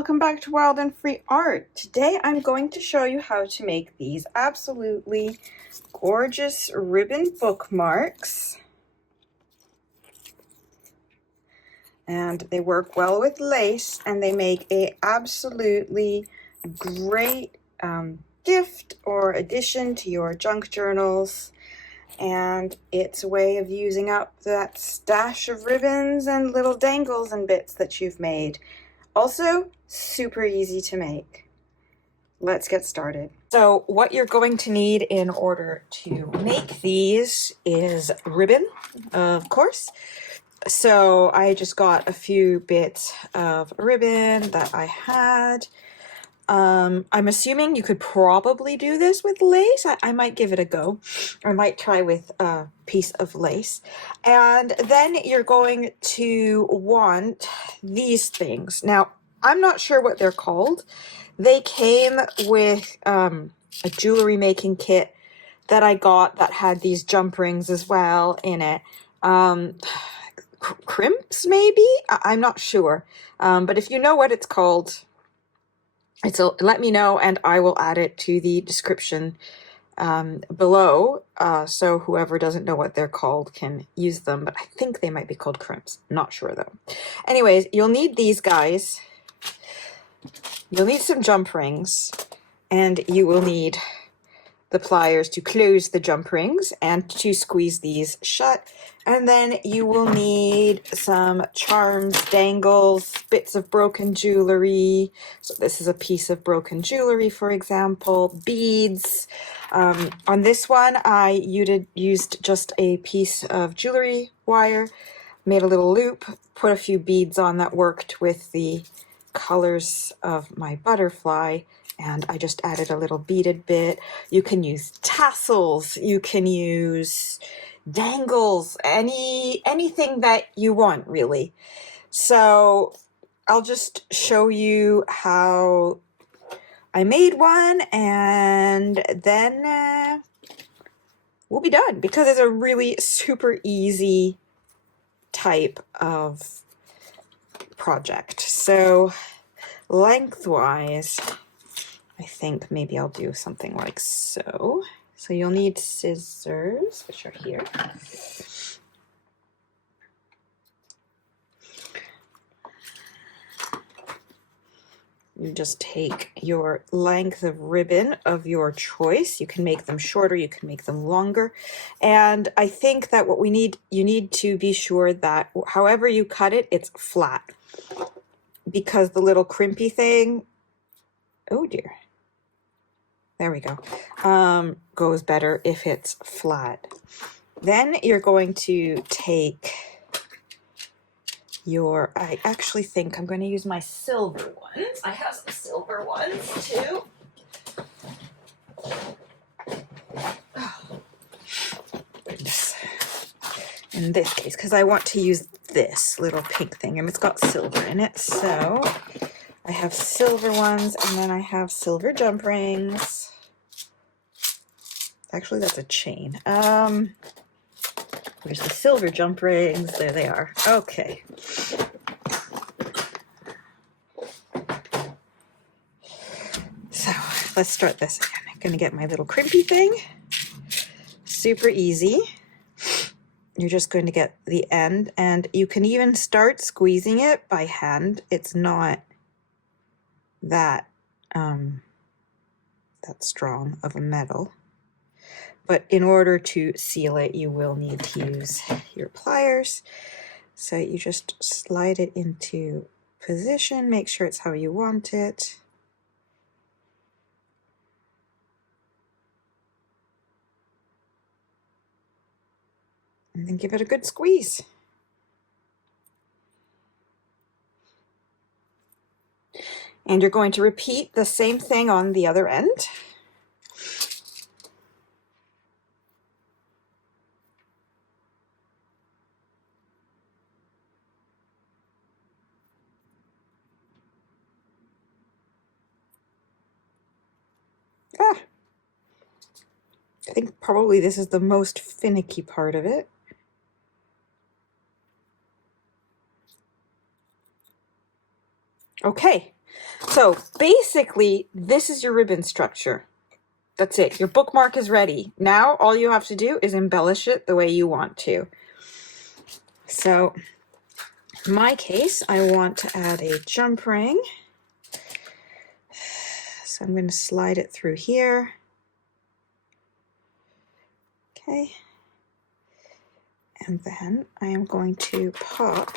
welcome back to Wild and Free Art. Today I'm going to show you how to make these absolutely gorgeous ribbon bookmarks. And they work well with lace, and they make a absolutely great gift or addition to your junk journals. And it's a way of using up that stash of ribbons and little dangles and bits that you've made. Also, super easy to make. Let's get started. So what you're going to need in order to make these is ribbon, of course. So I just got a few bits of ribbon that I had. I'm assuming you could probably do this with lace. I might give it a go. I might try with a piece of lace. And then you're going to want these things. Now, I'm not sure what they're called. They came with a jewelry making kit that I got that had these jump rings as well in it. Crimps, maybe? I'm not sure. But if you know what it's called, let me know and I will add it to the description below, so whoever doesn't know what they're called can use them, but I think they might be called crimps. Not sure though. Anyways, you'll need these guys. You'll need some jump rings, and you will need the pliers to close the jump rings and to squeeze these shut. And then you will need some charms, dangles, bits of broken jewelry. So this is a piece of broken jewelry, for example, beads. On this one, I used just a piece of jewelry wire, made a little loop, put a few beads on that worked with the colors of my butterfly, and I just added a little beaded bit. You can use tassels, you can use dangles, anything that you want, really. So I'll just show you how I made one, and then we'll be done, because it's a really super easy type of project. So lengthwise, I think maybe I'll do something like so. So you'll need scissors, which are here. You just take your length of ribbon of your choice. You can make them shorter, you can make them longer. And I think that what you need to be sure that however you cut it, it's flat. Because the little crimpy thing, oh dear, there we go, goes better if it's flat. Then you're going to take your, I actually think I'm going to use my silver ones. I have some silver ones too. Oh, goodness. In this case, because I want to use this little pink thing, and it's got silver in it, so I have silver ones, and then I have silver jump rings. Actually, that's a chain. Where's the silver jump rings? There they are. Okay. So let's start this again. I'm going to get my little crimpy thing. Super easy. You're just going to get the end, and you can even start squeezing it by hand. It's not that strong of a metal. But in order to seal it, you will need to use your pliers. So you just slide it into position, make sure it's how you want it. And then give it a good squeeze. And you're going to repeat the same thing on the other end. I think probably this is the most finicky part of it. Okay, So basically, this is your ribbon structure. That's it. Your bookmark is ready. Now all you have to do is embellish it the way you want to. So in my case, I want to add a jump ring. So I'm going to slide it through here. Okay. And then I am going to pop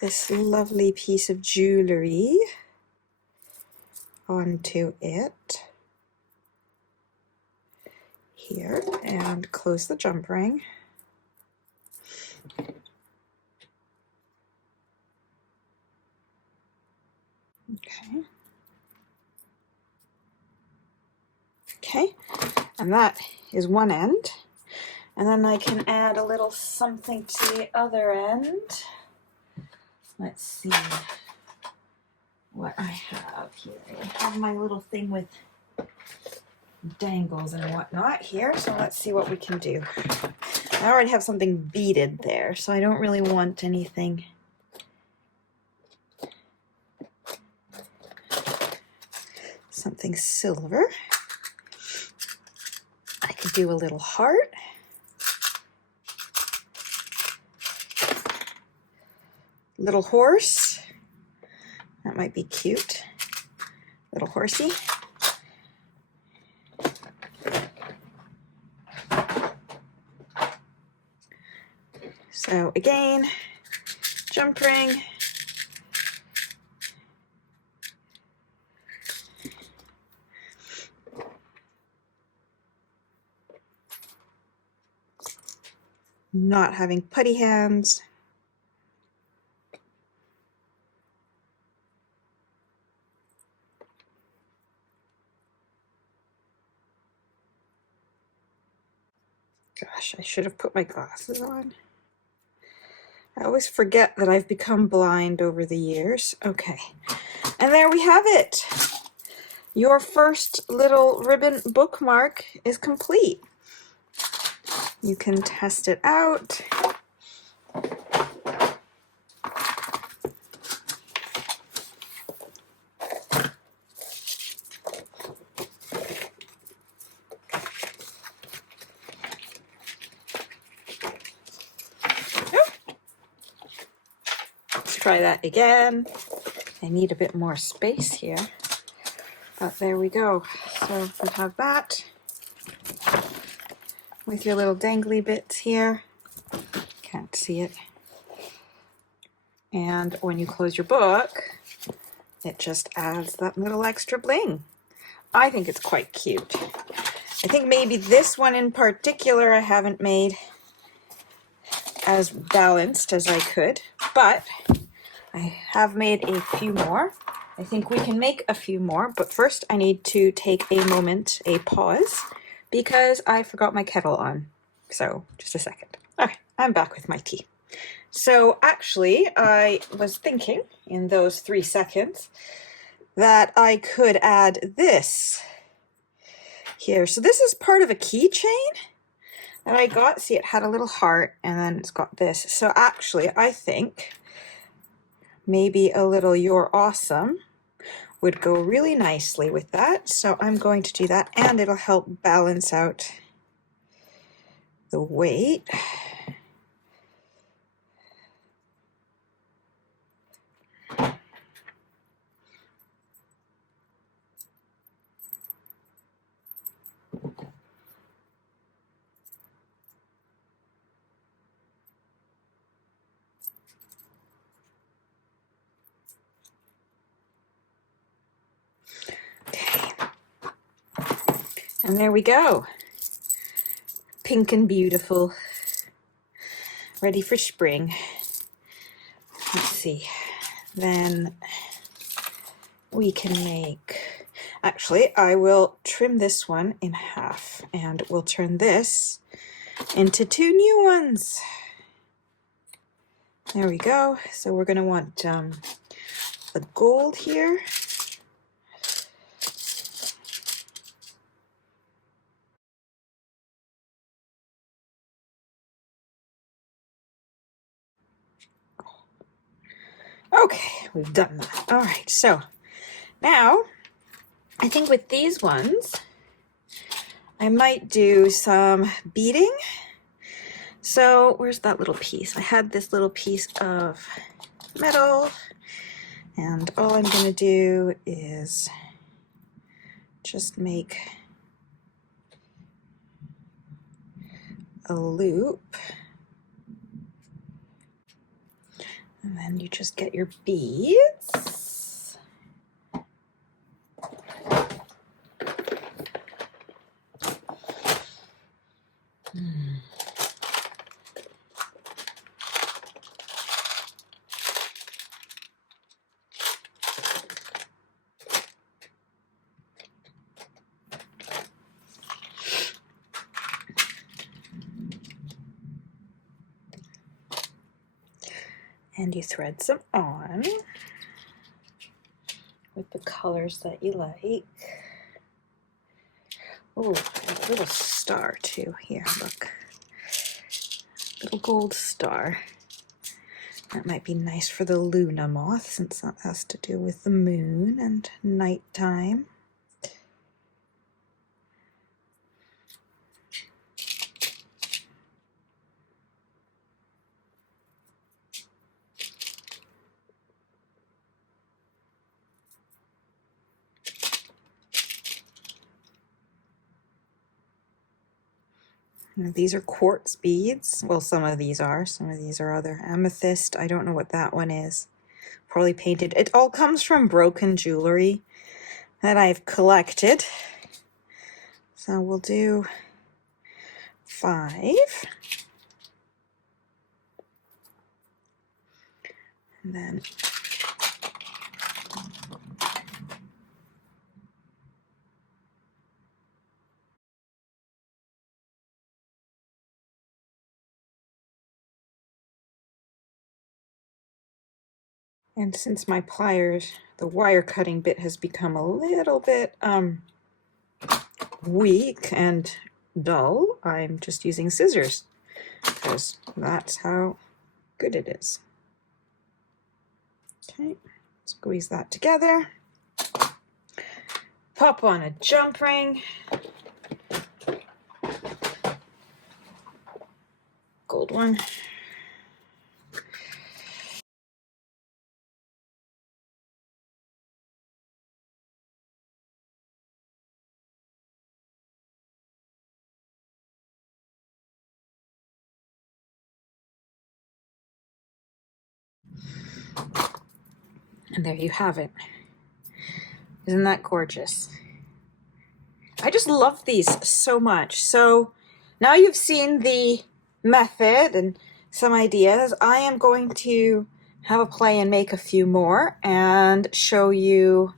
this lovely piece of jewelry onto it here and close the jump ring. Okay. Okay, and that is one end. And then I can add a little something to the other end. Let's see what I have here. I have my little thing with dangles and whatnot here, so let's see what we can do. I already have something beaded there, so I don't really want anything something silver. I could do a little heart. Little horse. That might be cute. Little horsey. So again, jump ring. Not having putty hands. Gosh, I should have put my glasses on. I always forget that I've become blind over the years. Okay, and there we have it. Your first little ribbon bookmark is complete. You can test it out. Let's try that again. I need a bit more space here. But there we go. So we have that with your little dangly bits here. Can't see it. And when you close your book, it just adds that little extra bling. I think it's quite cute. I think maybe this one in particular I haven't made as balanced as I could, but I have made a few more. I think we can make a few more, but first I need to take a moment, a pause, because I forgot my kettle on. So just a second. Okay, I'm back with my tea. So actually, I was thinking in those 3 seconds that I could add this here. So this is part of a keychain that I got. See, it had a little heart and then it's got this. So actually, I think maybe a little "You're Awesome" would go really nicely with that. So I'm going to do that, and it'll help balance out the weight. Okay. And there we go. Pink and beautiful. Ready for spring. Let's see. Then we can make, actually, I will trim this one in half and we'll turn this into 2 new ones. There we go. So we're going to want the gold here. Okay, we've done that. All right, so Now, I think with these ones, I might do some beading. So where's that little piece? I had this little piece of metal, and all I'm going to do is just make a loop, and then you just get your beads. And you thread some on with the colors that you like. Oh, a little star too. Here, look. Little gold star. That might be nice for the Luna moth, since that has to do with the moon and nighttime. These are quartz beads. Well, some of these are. Some of these are other. Amethyst. I don't know what that one is. Probably painted. It all comes from broken jewelry that I've collected. So we'll do 5. And then and since my pliers, the wire cutting bit has become a little bit weak and dull, I'm just using scissors because that's how good it is. Okay, squeeze that together. Pop on a jump ring. Gold one. And there you have it. Isn't that gorgeous? I just love these so much. So now you've seen the method and some ideas. I am going to have a play and make a few more and show you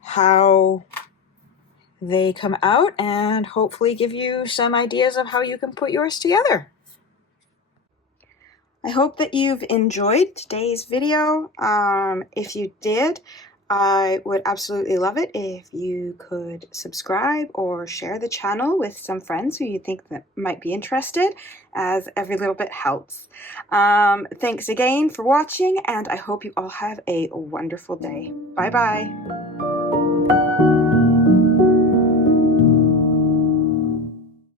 how they come out and hopefully give you some ideas of how you can put yours together. I hope that you've enjoyed today's video. If you did, I would absolutely love it if you could subscribe or share the channel with some friends who you think that might be interested, as every little bit helps. Thanks again for watching, and I hope you all have a wonderful day. Bye-bye.